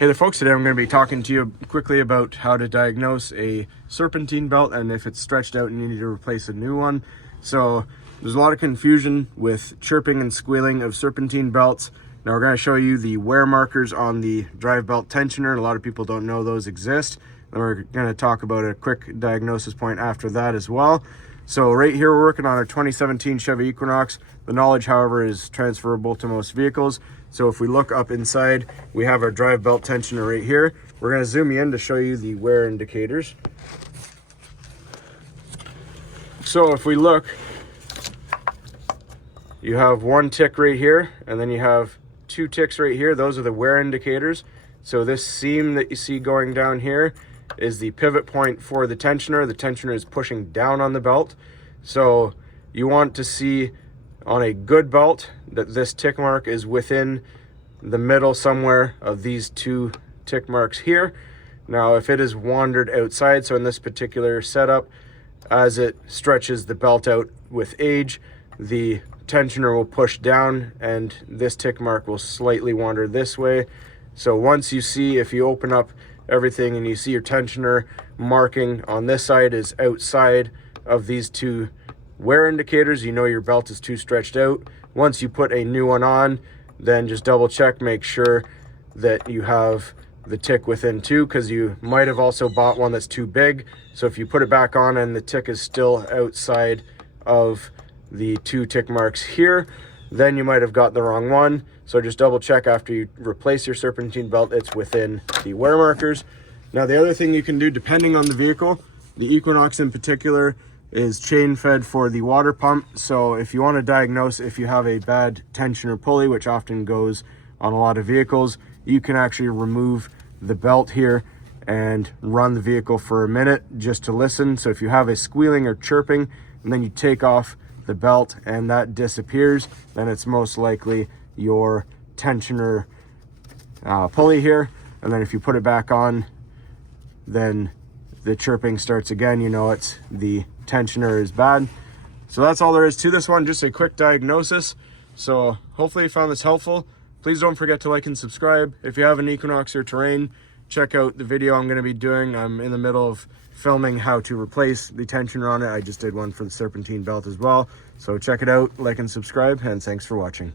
Hey there folks, today I'm going to be talking to you quickly about how to diagnose a serpentine belt and if it's stretched out and you need to replace a new one. So there's a lot of confusion with chirping and squealing of serpentine belts. Now we're going to show you the wear markers on the drive belt tensioner. A lot of people don't know those exist. And we're going to talk about a quick diagnosis point after that as well. So right here we're working on our 2017 Chevy Equinox. The knowledge, however, is transferable to most vehicles. So if we look up inside, we have our drive belt tensioner right here. We're going to zoom you in to show you the wear indicators. So if we look, you have one tick right here, and then you have two ticks right here. Those are the wear indicators. So this seam that you see going down here is the pivot point for the tensioner. The tensioner is pushing down on the belt. So you want to see on a good belt that this tick mark is within the middle somewhere of these two tick marks here. Now if it is wandered outside, so in this particular setup, as it stretches the belt out with age, the tensioner will push down and this tick mark will slightly wander this way. So once you see, if you open up everything and you see your tensioner marking on this side is outside of these two wear indicators, you know your belt is too stretched out. Once you put a new one on, then just double check, make sure that you have the tick within two, because you might have also bought one that's too big. So if you put it back on and the tick is still outside of the two tick marks here, then you might have got the wrong one. So just double check after you replace your serpentine belt, it's within the wear markers. Now the other thing you can do, depending on the vehicle, the Equinox in particular is chain fed for the water pump. So if you want to diagnose if you have a bad tensioner pulley, which often goes on a lot of vehicles, you can actually remove the belt here and run the vehicle for a minute just to listen. So if you have a squealing or chirping and then you take off the belt and that disappears, then it's most likely your tensioner pulley here. And then if you put it back on, then the chirping starts again. You know it's the tensioner is bad. So that's all there is to this one, just a quick diagnosis. So hopefully you found this helpful. Please don't forget to like and subscribe. If you have an Equinox or Terrain, check out the video I'm going to be doing. I'm in the middle of filming how to replace the tensioner on it. I just did one for the serpentine belt as well. So check it out, like and subscribe, and thanks for watching.